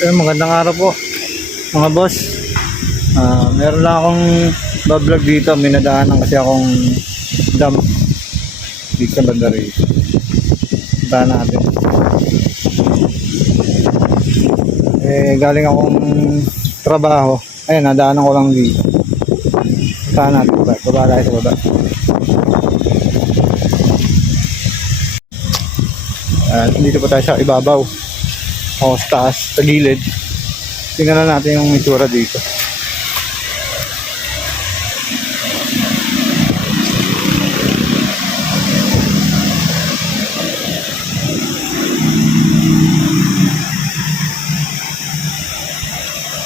Eh, magandang araw po, mga boss. Ah, meron lang akong bablog dito. May nadaanan kasi akong dam dito sa banda. Puntahan natin. Eh, galing akong trabaho. Ayun, nadaanan ko lang dito. Puntahan natin. Baba, baba tayo sa baba. Ah, dito pa tayo sa ibabaw. O sa taas, sa gilid. Tingnan na natin yung itsura dito.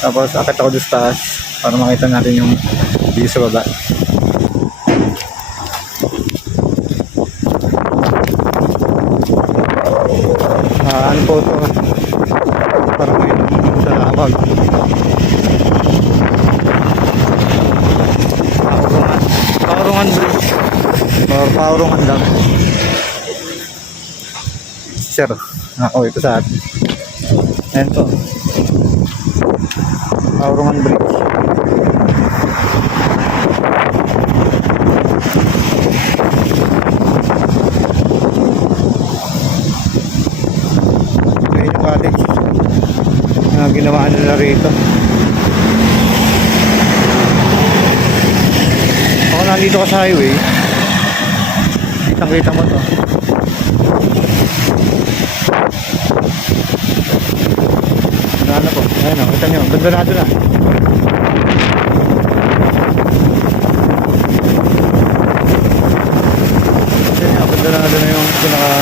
Tapos akit ako sa taas para makita natin yung view sa baba. Ah, ano po ito? Parang may sa labag. Paurungan. Paurungan bridge. Or paurungan lang. Sir. Ako ito sa atin. Ayan to. Paurungan bridge. Ayan yung cottage na ginawa nila rito. Ako nandito ka sa highway. Kitang kita mo to. Ano po? Ayan o, kita nyo. Abandonado na. Kasi abandonado na yung pinaka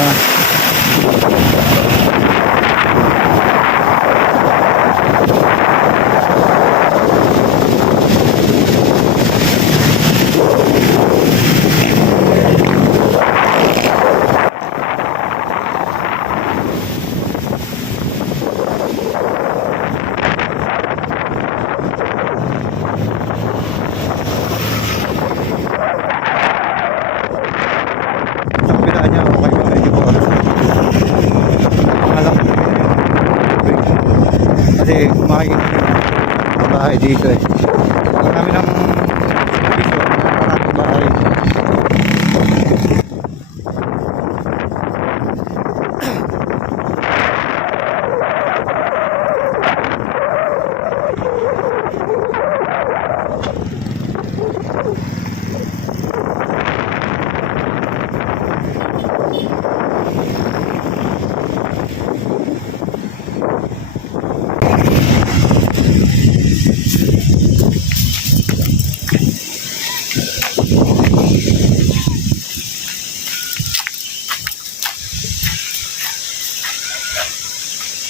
Sa kabila niya, okay ba? Medyo po. Alam ko Kasi makikita niyo ang bahay dito eh. Marami ng service, maraming bahay.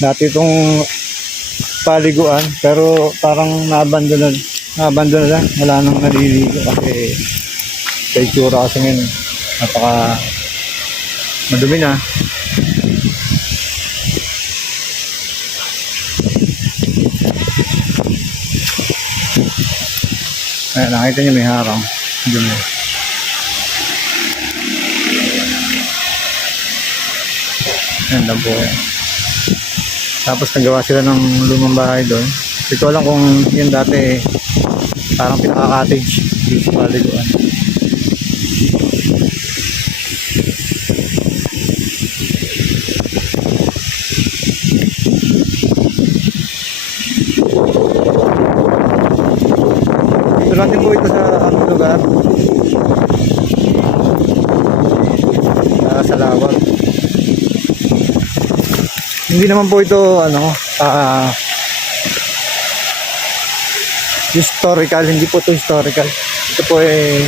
Dati itong paliguan pero parang naabandon na naabandon na lang. Wala nang naliligo kasi sa itsura kasi ngayon napaka madumi na. Ayan, nakita niyo may harang. Dumi. Ayan yan. Tapos nagawa sila ng lumang bahay doon. Hindi ko alam kung yun dati parang pinaka-cottage dito sa paliguan. Dito natin po ito sa anong lugar. Ah, sa Lawag. Hindi naman po ito ano ah historical, hindi po ito historical. Ito po eh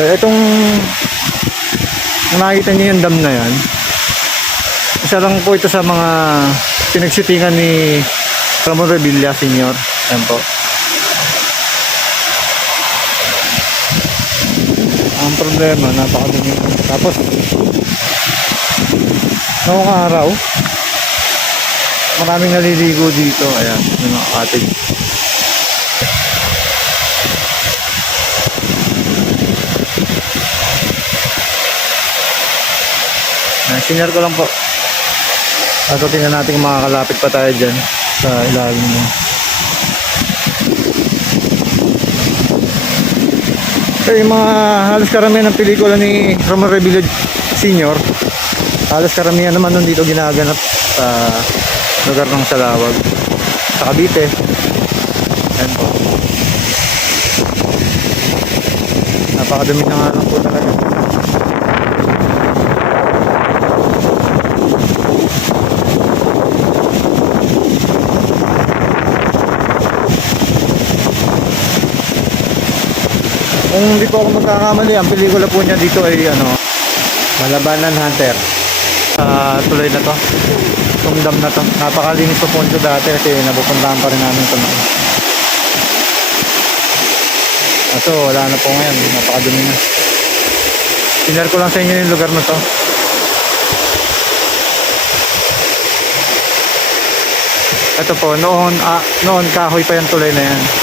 So, itong nakikita niyo yung dam na yan isa lang po ito sa mga pinagsitingan ni Ramon Revilla Senior. Ayan po. problema napakadami tapos noong araw maraming naliligo dito ayan yung mga cottage Sinare ko lang po. At tingnan natin kung makakalapit pa tayo dyan sa ilalim mo. So, yung mga halos karamihan ng pelikula ni Romero Revilla Senior, halos karamihan naman nun dito ginaganap sa lugar ng Salawag. Sa Cavite. Ayan po. Napakadumi na nga lang po talaga. Hindi po ako magkakamali, ang pelikula po niya dito ay ano, Malabanan Hunter. Sa tuloy na to. Itong dam na to. Napakalinis po po dati kasi napupuntahan pa rin namin ito noon. Aso, wala na po ngayon. Napakadumi na. Sinare ko lang sa inyo yung lugar na to. Ito po, noon, ah, noon kahoy pa yung tulay na yan.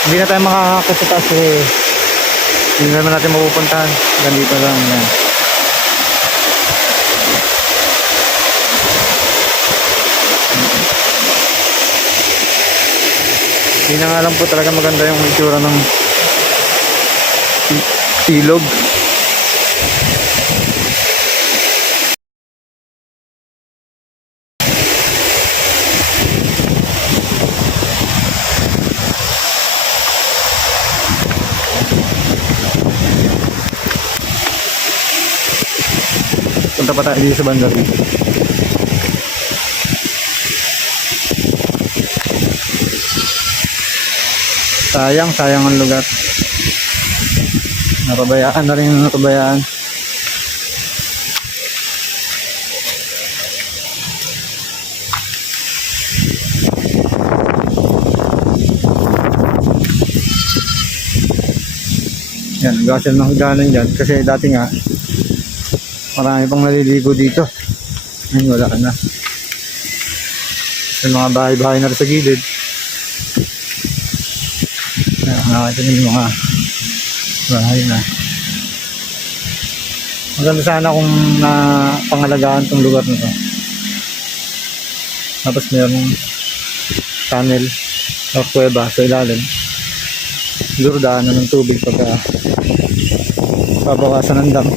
Hindi na tayo makakakit sa taas eh. Hindi naman natin mapupuntahan. Ganito lang yan. Hindi na nga lang po talaga maganda yung itsura ng si- Punta pa tayo dito sa banda rito. Sayang, sayang ang lugar. Napabayaan na rin yung napabayaan. Yan, gasan ng haganan dyan. Kasi dati nga, marami pang naliligo dito. Ngayon wala na. Yung mga bahay-bahay na sa gilid. Ayan, nakakita niyo yung mga bahay na. Maganda sana kung na pangalagaan tong lugar na to. Tapos mayroong tunnel o kuweba sa ilalim. Siguro daanan ng tubig pagka pabawasan ng dam.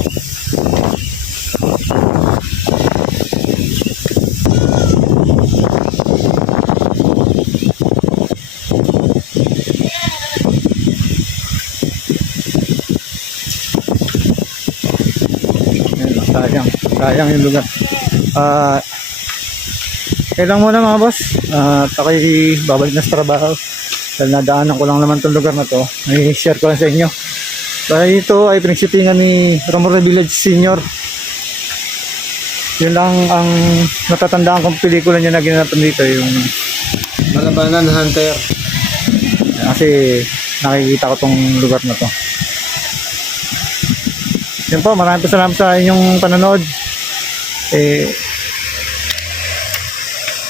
Sayang. Sayang yung lugar. Ah, kailan muna mga boss. Ah, uh, ako'y babalik na sa trabaho. Dahil nadaanan ko lang naman itong lugar na to. May share ko lang sa inyo. Dahil ito ay pinagsipingan ni Romero Village Senior. Yun lang ang natatandaan kong pelikula niya na ginanapan dito. Yung Malabanan Hunter. kasi nakikita ko tong lugar na to. Yun po, maraming po salamat sa inyong panonood. Eh,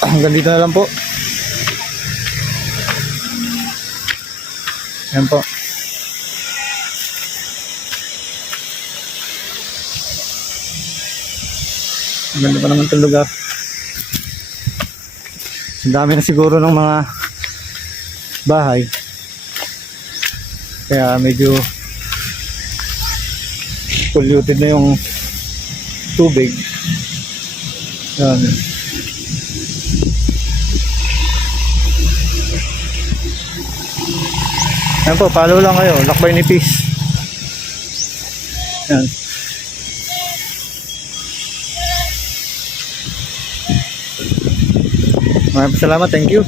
hanggang dito na lang po. Yan po. Ganda pa naman itong lugar. Ang dami na siguro ng mga bahay. Kaya medyo polluted na yung tubig. Yan. Yan po, follow lang kayo. Lakbay ni Peace. Yan. Maraming salamat. Thank you.